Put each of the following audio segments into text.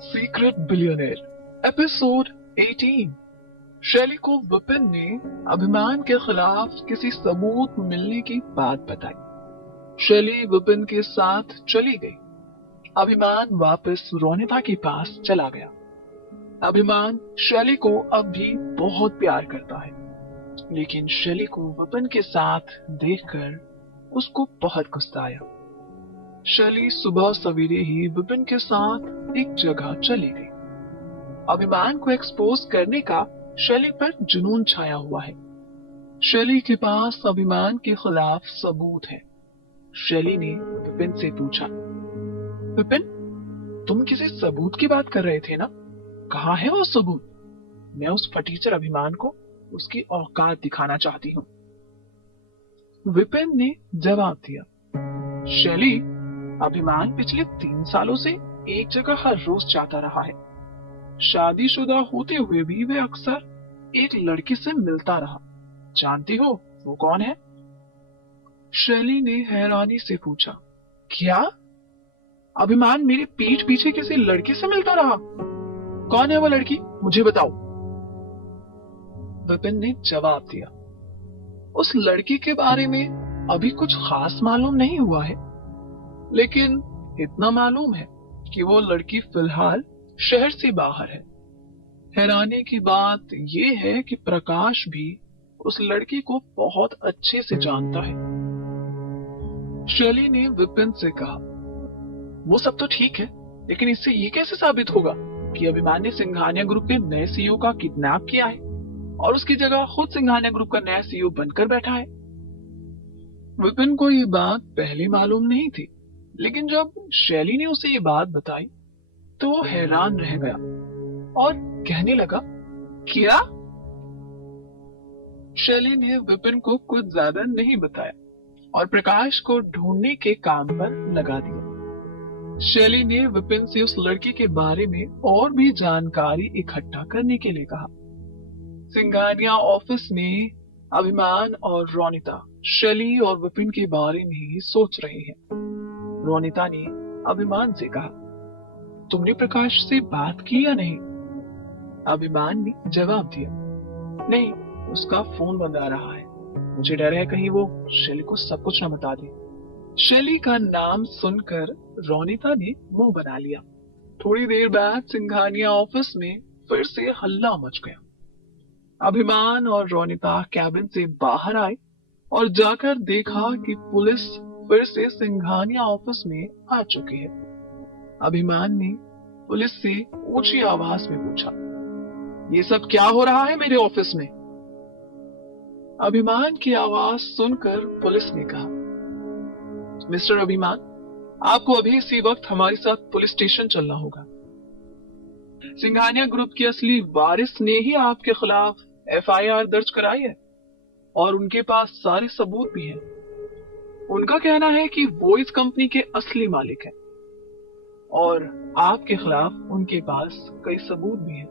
Secret billionaire episode 18। शैली को विपिन ने अभिमान के खिलाफ किसी सबूत मिलने की बात बताई। शैली विपिन के साथ चली गई। अभिमान वापस रोनिता के पास चला गया। अभिमान शैली को अब भी बहुत प्यार करता है, लेकिन शैली को विपिन के साथ देखकर उसको बहुत गुस्सा आया। शैली सुबह सवेरे ही विपिन के साथ एक जगह चली गई। अभिमान को एक्सपोज करने का शैली पर जुनून छाया हुआ है। शैली के पास अभिमान के खिलाफ सबूत है। शैली ने विपिन से पूछा, विपिन, तुम किसी सबूत की बात कर रहे थे ना? कहाँ है वो सबूत? मैं उस फटीचर अभिमान को उसकी औकात दिखाना चाहती हूँ। विपिन ने जवाब दिया, शैली, अभिमान पिछले 3 सालों से एक जगह हर रोज जाता रहा है। शादीशुदा होते हुए भी वह अक्सर एक लड़की से मिलता रहा। जानती हो वो कौन है? शैली ने हैरानी से पूछा, क्या अभिमान मेरे पीठ पीछे किसी लड़की से मिलता रहा? कौन है वो लड़की, मुझे बताओ। विपिन ने जवाब दिया, उस लड़की के बारे में अभी कुछ खास मालूम नहीं हुआ है, लेकिन इतना मालूम है कि वो लड़की फिलहाल शहर से बाहर है। हैरानी की बात यह है कि प्रकाश भी उस लड़की को बहुत अच्छे से जानता है। शैली ने विपिन से कहा, वो सब तो ठीक है, लेकिन इससे ये कैसे साबित होगा कि अभिमान ने सिंघानिया ग्रुप के नए सीईओ का किडनैप किया है और उसकी जगह खुद सिंघानिया ग्रुप का नया सीईओ बनकर बैठा है? विपिन को ये बात पहले मालूम नहीं थी, लेकिन जब शैली ने उसे ये बात बताई तो वो हैरान रह गया और कहने लगा, क्या? शैली ने विपिन को कुछ ज्यादा नहीं बताया और प्रकाश को ढूंढने के काम पर लगा दिया। शैली ने विपिन से उस लड़की के बारे में और भी जानकारी इकट्ठा करने के लिए कहा। सिंघानिया ऑफिस में अभिमान और रोनिता शैली और विपिन के बारे में ही सोच रहे हैं। रोनिता ने अभिमान से कहा, तुमने प्रकाश से बात की या नहीं? अभिमान ने जवाब दिया, नहीं, उसका फोन बंद आ रहा है। मुझे डर है कहीं वो शैली को सब कुछ न बता दे। शैली का नाम सुनकर रोनिता ने मुंह बना लिया। थोड़ी देर बाद सिंघानिया ऑफिस में फिर से हल्ला मच गया। अभिमान और रोनिता कैबिन से बाहर आए और जाकर देखा कि पुलिस फिर से सिंघानिया ऑफिस में आ चुकी है। अभिमान ने पुलिस से ऊंची आवाज में पूछा, ये सब क्या हो रहा है मेरे ऑफिस में? अभिमान की आवाज सुनकर पुलिस ने कहा, मिस्टर अभिमान, आपको अभी इसी वक्त हमारे साथ पुलिस स्टेशन चलना होगा। सिंघानिया ग्रुप की असली वारिस ने ही आपके खिलाफ एफआईआर दर्ज कराई है और उनके पास सारे सबूत भी हैं। उनका कहना है कि वो इस कंपनी के असली मालिक हैं और आपके खिलाफ उनके पास कई सबूत भी हैं।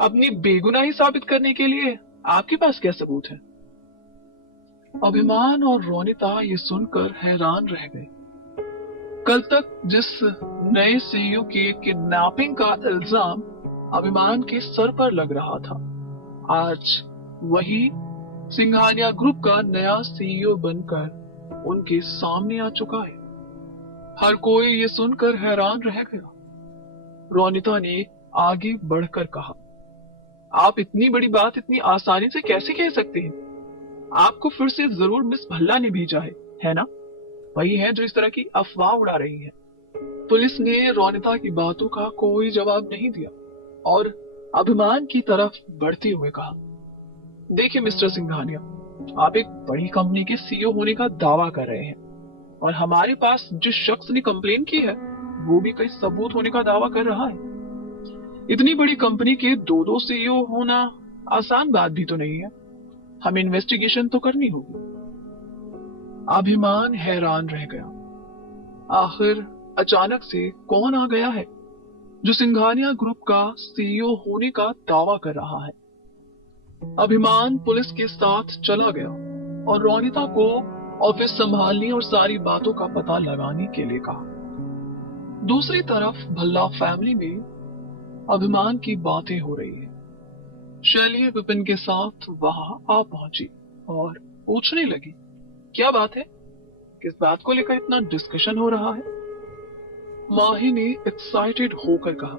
अपनी बेगुनाही साबित करने के लिए आपके पास क्या सबूत है? अभिमान और रोनिता ये सुनकर हैरान रह गए। कल तक जिस नए सीईओ के किडनैपिंग का इल्जाम अभिमान के सर पर लग रहा था, आज वही सिंघानिया ग्रुप का नया सीईओ बनकर उनके सामने आ चुका है। हर कोई ये सुनकर हैरान रह गया। रोनिता ने आगे बढ़कर कहा, आप इतनी बड़ी बात इतनी आसानी से कैसे कह सकते हैं? आपको फिर से जरूर मिस भल्ला ने भेजा है ना? वही है जो इस तरह की अफवाह उड़ा रही है। पुलिस ने रोनिता की बातों का कोई जवाब नहीं दिया और अभिमान की तरफ बढ़ते हुए कहा, देखिए मिस्टर सिंघानिया, आप एक बड़ी कंपनी के सीईओ होने का दावा कर रहे हैं और हमारे पास जिस शख्स ने कंप्लेन की है वो भी कई सबूत होने का दावा कर रहा है। इतनी बड़ी कंपनी के 2-2 सीईओ होना आसान बात भी तो नहीं है। हमें इन्वेस्टिगेशन तो करनी होगी। अभिमान हैरान रह गया। आखिर अचानक से कौन आ गया है जो सिंघानिया ग्रुप का सीईओ होने का दावा कर रहा है? अभिमान पुलिस के साथ चला गया और रोनिता को ऑफिस संभालने और सारी बातों का पता लगाने के लिए कहा। दूसरी तरफ भल्ला फैमिली में अभिमान की बातें हो रही है। शैली विपिन के साथ वहां आ पहुंची और पूछने लगी, क्या बात है, किस बात को लेकर इतना डिस्कशन हो रहा है? माही ने एक्साइटेड होकर कहा,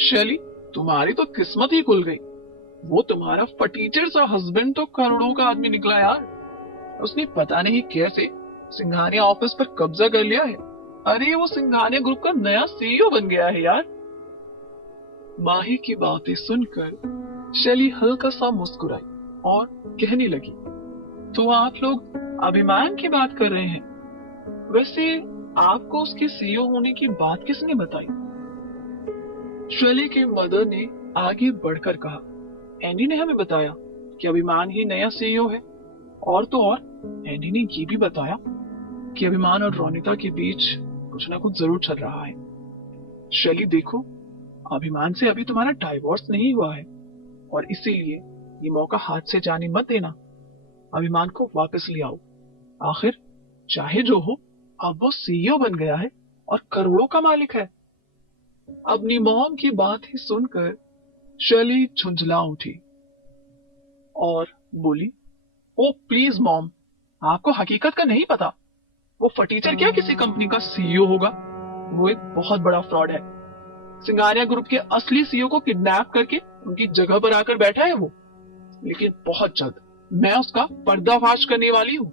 शैली, तुम्हारी तो किस्मत ही खुल गई। वो तुम्हारा फटीचर सा हस्बैंड तो करोड़ों का आदमी निकला यार। उसने पता नहीं कैसे सिंघानिया ऑफिस पर कब्जा कर लिया है। अरे वो सिंघानिया ग्रुप का नया सीईओ बन गया है यार। माही की बातें सुनकर शैली हल्का सा मुस्कुराई और कहने लगी, तो आप लोग अभिमान की बात कर रहे हैं? वैसे आपको उसके सीईओ होने की बात किसने बताई? शैली के मदर ने आगे बढ़कर कहा, एंडी ने हमें बताया कि अभिमान ही नया सीईओ है। और तो और एंडी ने ये भी बताया कि अभिमान और रोनिता के बीच कुछ ना कुछ जरूर चल रहा है। शैली देखो, अभिमान से अभी तुम्हारा डाइवोर्स नहीं हुआ है और इसीलिए ये मौका हाथ से जाने मत देना। अभिमान को वापस ले आओ। आखिर चाहे जो हो, अब वो सीईओ बन गया है और करोड़ों का मालिक है। अपनी मॉम की बात ही सुनकर शैली झुंझला उठी और बोली, ओ प्लीज मॉम, आपको हकीकत का नहीं पता। वो फटीचर क्या किसी कंपनी का सीईओ होगा? वो एक बहुत बड़ा फ्रॉड है। सिंगानिया ग्रुप के असली सीईओ को किडनैप करके उनकी जगह पर आकर बैठा है वो। लेकिन बहुत जल्द मैं उसका पर्दाफाश करने वाली हूँ।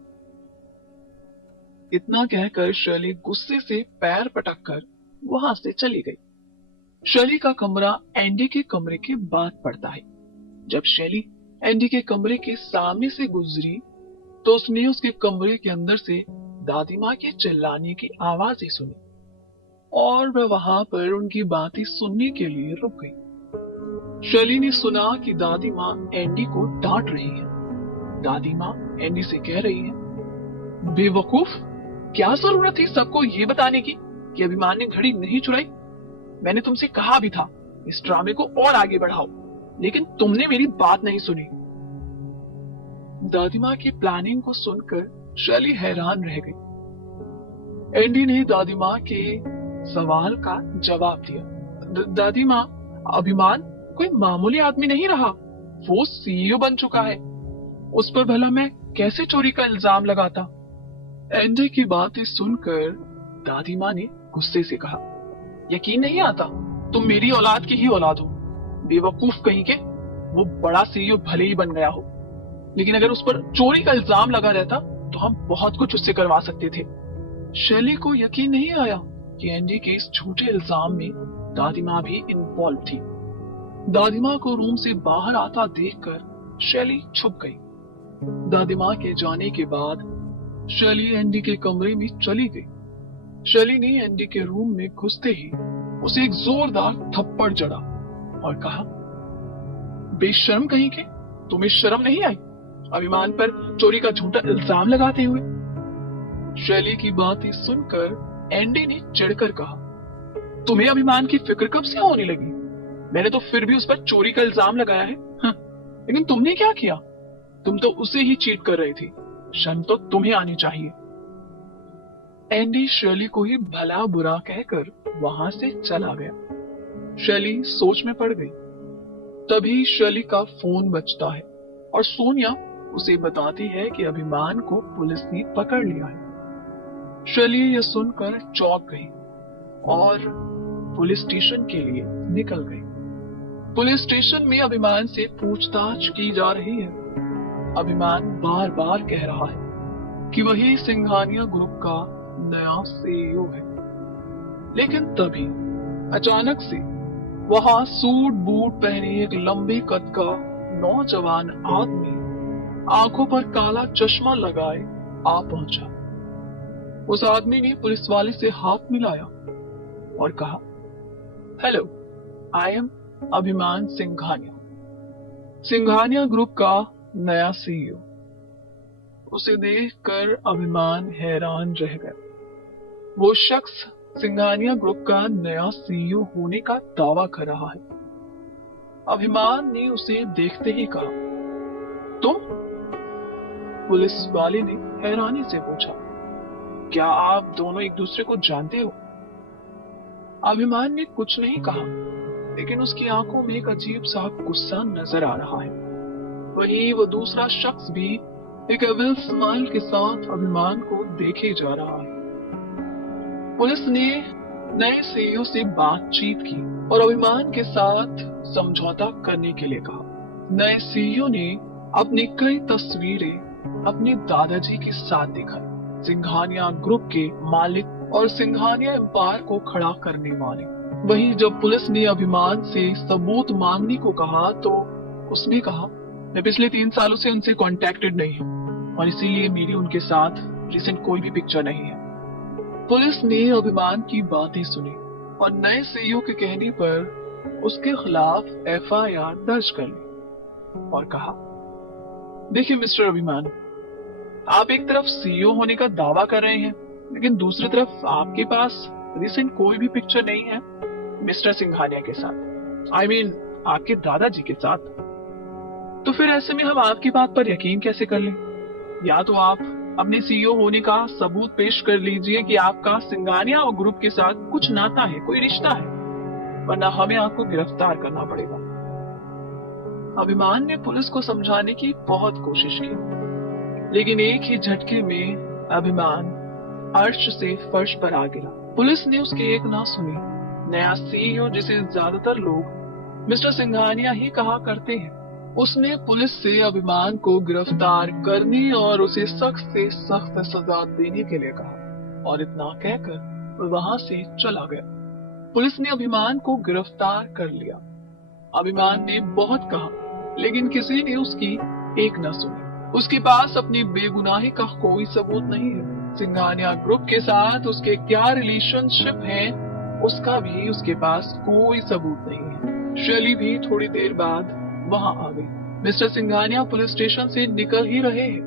इतना कहकर शैली गुस्से से पैर पटक कर वहां से चली गई। शैली का कमरा एंडी के कमरे के बाद पड़ता है। जब शैली एंडी के कमरे के सामने से गुजरी तो उसने उसके कमरे के अंदर से दादी माँ के चिल्लाने की आवाजें सुनी और वह वहां पर उनकी बातें सुनने के लिए रुक गई। शैली ने सुना कि दादी माँ एंडी को डांट रही है। दादी माँ एंडी से कह रही है, बेवकूफ, क्या जरूरत थी सबको ये बताने की कि अभिमान ने घड़ी नहीं चुराई? मैंने तुमसे कहा भी था इस ड्रामे को और आगे बढ़ाओ, लेकिन तुमने मेरी बात नहीं सुनी। दादी माँ की प्लानिंग को सुनकर शैली हैरान रह गई। एंडी ने दादी माँ के सवाल का जवाब दिया, दादी माँ, अभिमान कोई मामूली आदमी नहीं रहा, वो सीईओ बन चुका है। उस पर भला मैं कैसे चोरी का इल्जाम लगाता? एंडी की बातें सुनकर दादी माँ ने गुस्से से कहा, यकीन नहीं आता, तुम मेरी औलाद की ही औलाद हो। बेवकूफ कहीं के। वो बड़ा सीईओ भले ही बन गया हो, लेकिन अगर उस पर चोरी का इल्जाम लगा रहता तो हम बहुत कुछ उससे करवा सकते थे। शैली को यकीन नहीं आया कि एंडी के इस झूठे इल्जाम में दादी माँ भी इन्वॉल्व थी। दादी माँ को रूम से बाहर आता देखकर शैली छुप गई। दादी माँ के जाने के बाद शैली एंडी के कमरे में चली गई। शैली ने एंडी के रूम में घुसते ही उसे एक जोरदार थप्पड़ जड़ा और कहा, बेशर्म कहीं के, तुम्हें शर्म नहीं आई अभिमान पर चोरी का झूठा इल्जाम लगाते हुए? शैली की बातें सुनकर एंडी ने चिढ़कर कहा, तुम्हें अभिमान की फिक्र कब से होने लगी? मैंने तो फिर भी उस पर चोरी का इल्जाम लगाया है। लेकिन तुमने क्या किया? तुम तो उसे ही चीट कर रही थी। शर्म तो तुम्हें आनी चाहिए। एंडी शैली को ही भला बुरा कहकर वहां से चला गया। शैली सोच में पड़ गई। तभी शैली का फोन बजता है और सोनिया उसे बताती है कि अभिमान को पुलिस ने पकड़ लिया है। शैली यह सुनकर चौंक गई और पुलिस स्टेशन के लिए निकल गई। पुलिस स्टेशन में अभिमान से पूछताछ की जा रही है। अभिमान बार बार कह रहा है कि वही सिंघानिया ग्रुप का नया सीईओ है। लेकिन तभी अचानक से वहां सूट बूट पहने एक लंबे कद का नौजवान आदमी आंखों पर काला चश्मा लगाए आ पहुंचा। उस आदमी ने पुलिस वाले से हाथ मिलाया और कहा, हेलो, आई एम अभिमान सिंघानिया, सिंघानिया ग्रुप का नया सीईओ। उसे देखकर अभिमान हैरान रह गया। वो शख्स सिंघानिया ग्रुप का नया सीईओ होने का दावा कर रहा है। अभिमान ने उसे देखते ही कहा, तुम? पुलिस वाले ने हैरानी से पूछा, क्या आप दोनों एक दूसरे को जानते हो? अभिमान ने कुछ नहीं कहा, लेकिन उसकी आंखों में एक अजीब सा गुस्सा नजर आ रहा है। वही वो दूसरा शख्स भी एक एविल स्माइल के साथ अभिमान को देखे जा रहा है। पुलिस ने नए सीईओ से बातचीत की और अभिमान के साथ समझौता करने के लिए कहा। नए सीईओ ने अपनी कई तस्वीरें अपने दादाजी के साथ दिखाई, सिंघानिया ग्रुप के मालिक और सिंघानिया एम्पायर को खड़ा करने वाले। वहीं जब पुलिस ने अभिमान से सबूत मांगने को कहा तो उसने कहा, मैं पिछले 3 सालों से उनसे कॉन्टेक्टेड नहीं हूँ और इसीलिए मेरी उनके साथ रिसेंट कोई भी पिक्चर नहीं है। पुलिस ने अभिमान की बातें सुनी और नए सीईओ के कहने पर उसके खिलाफ एफआईआर दर्ज कर ली और कहा, देखिए मिस्टर अभिमान, आप एक तरफ सीईओ होने का दावा कर रहे हैं, लेकिन दूसरी तरफ आपके पास रिसेंट कोई भी पिक्चर नहीं है मिस्टर सिंघानिया के साथ, आई मीन आपके दादाजी के साथ। तो फिर ऐसे में हम आपकी बात पर यकीन कैसे कर लें? या तो आप अपने सीईओ होने का सबूत पेश कर लीजिए कि आपका सिंघानिया और ग्रुप के साथ कुछ नाता है, कोई रिश्ता है, वरना हमें आपको गिरफ्तार करना पड़ेगा। अभिमान ने पुलिस को समझाने की बहुत कोशिश की, लेकिन एक ही झटके में अभिमान अर्श से फर्श पर आ गिरा। पुलिस ने उसकी एक ना सुनी। नया सीईओ, जिसे ज्यादातर लोग मिस्टर सिंघानिया ही कहा करते हैं, उसने पुलिस से अभिमान को गिरफ्तार करने और उसे सख्त से सख्त सजा देने के लिए कहा और इतना कहकर वह वहां से चला गया। पुलिस ने अभिमान को गिरफ्तार कर लिया। अभिमान ने बहुत कहा, लेकिन किसी ने उसकी एक न सुनी। उसके पास अपनी बेगुनाही का कोई सबूत नहीं है। सिंघानिया ग्रुप के साथ उसके क्या रिलेशनशिप है, उसका भी उसके पास कोई सबूत नहीं है। शैली भी थोड़ी देर बाद वहां आ गई। मिस्टर सिंघानिया पुलिस स्टेशन से निकल ही रहे हैं